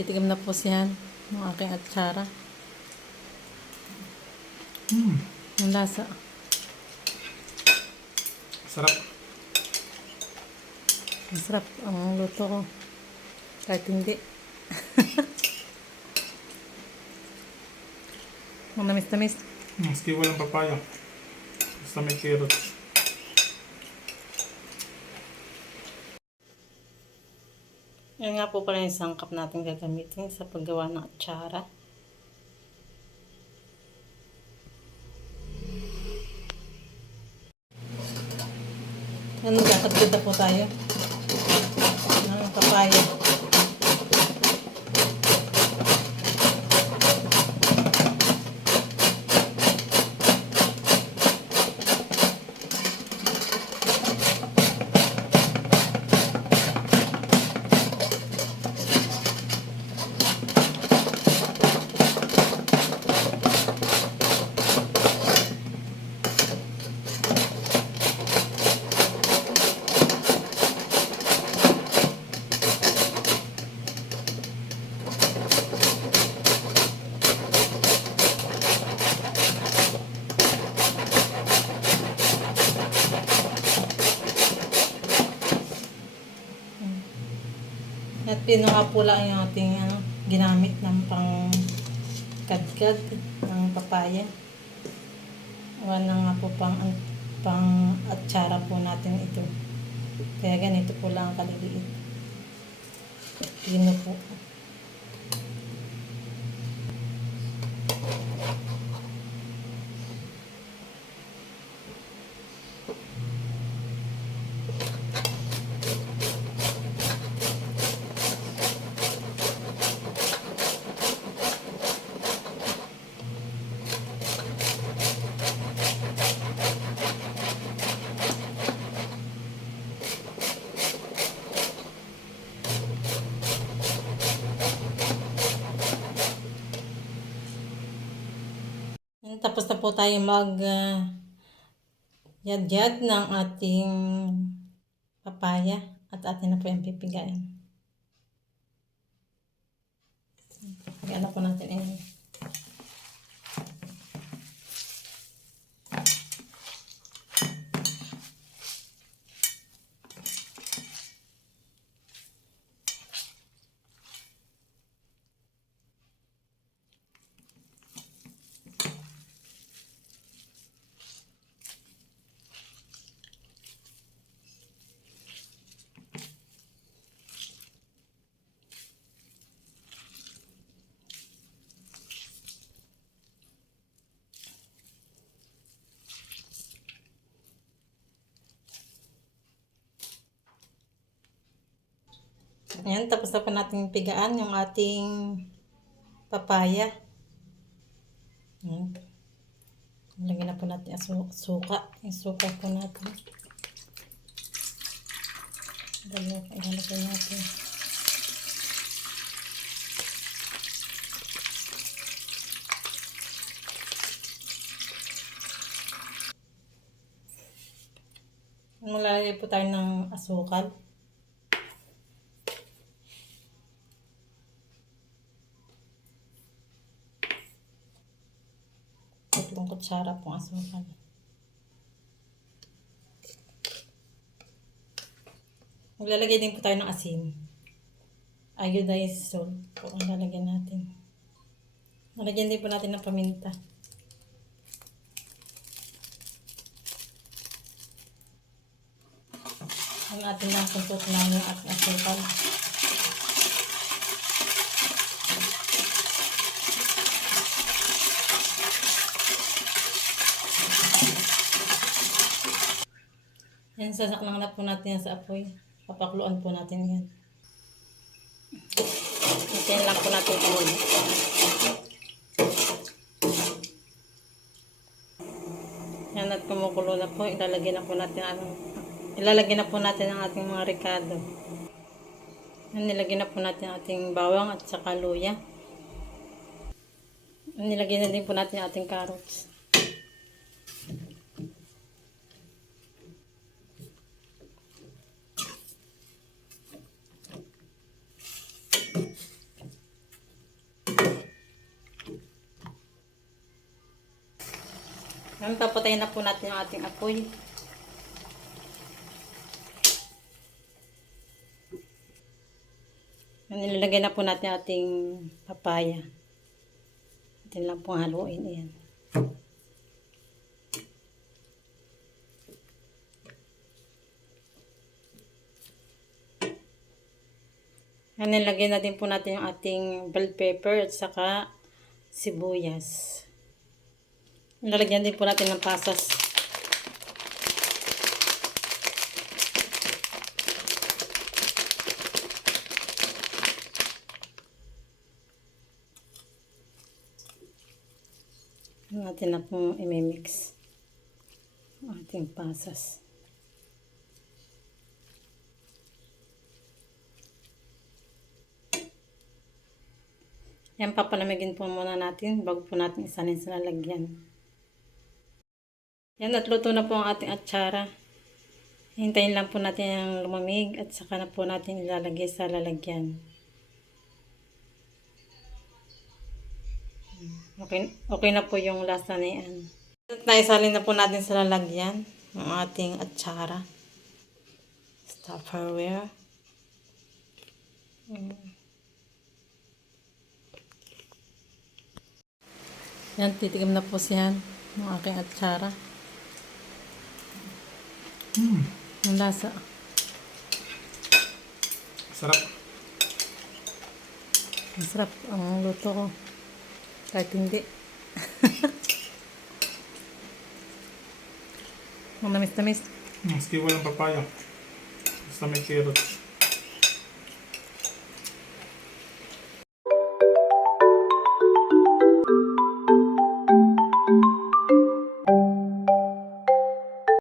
Magtitigam na po siya ng aking atsara. Ang lasa. Sarap. Masarap ang luto ko. Kahit hindi. Ang namis-namis. Maski walang papaya. Basta may carrots. Yan nga po pala yung sangkap natin gagamitin sa paggawa ng atsara. Yan, magkakagod na po tayo ng papaya. At pino nga po lang yung ating ginamit ng pang kadkad ng papaya. Wala nga po pang atsara po natin ito. Kaya ganito po lang kaliliit. Pino po. Tapos na po tayo yad-yad ng ating papaya at atin na po yung pipigain. Pipigain na po natin yan. Ayan, tapos na po natin pigaan yung ating papaya. Ayan. Lagyan na po natin ang suka. Yung suka po natin. Ilalagay po natin. Malalagay po tayo ng asukal. Tatlong kutsara pong asukal. Maglalagay din po tayo ng asin. Iodized salt po ang lalagyan natin. Lalagyan din po natin ng paminta. Ang atin lang kusot na yung ating asukal. Yan, sasaklang na po natin yan sa apoy. Papakluan po natin yan. Hintayin lang po natin kumulo. Yan, at kumukulo na po. Ilalagay na po natin ang ating mga ricado. Yan, nilagay na po natin ang ating bawang at saka luya. Nilagay na din po natin ang ating carrots. Ngayon, papatayin na po natin yung ating apoy. Nilalagay na po natin ating papaya. Atin lang pong haluin. Ayan. Nilagay na din po natin yung ating bell pepper at saka sibuyas. Nilalagyan din po natin ng pasas. Natin na pong imimix ang ating pasas. Yan, papalamigin po muna natin bago po natin isanin sa lalagyan. Yan, at luto na po ang ating atsara. Hintayin lang po natin yung lumamig at saka na po natin ilalagay sa lalagyan. Okay na po yung lasa na yan. Naisalin na po natin sa lalagyan ang ating atsara. Tupperware. Yan, titigam na po siya ng aking atsara. Ang lasa. Sarap. Masarap ang luto ko. Kahit hindi. Ang namis-namis. Maski walang papaya. Basta may carrot.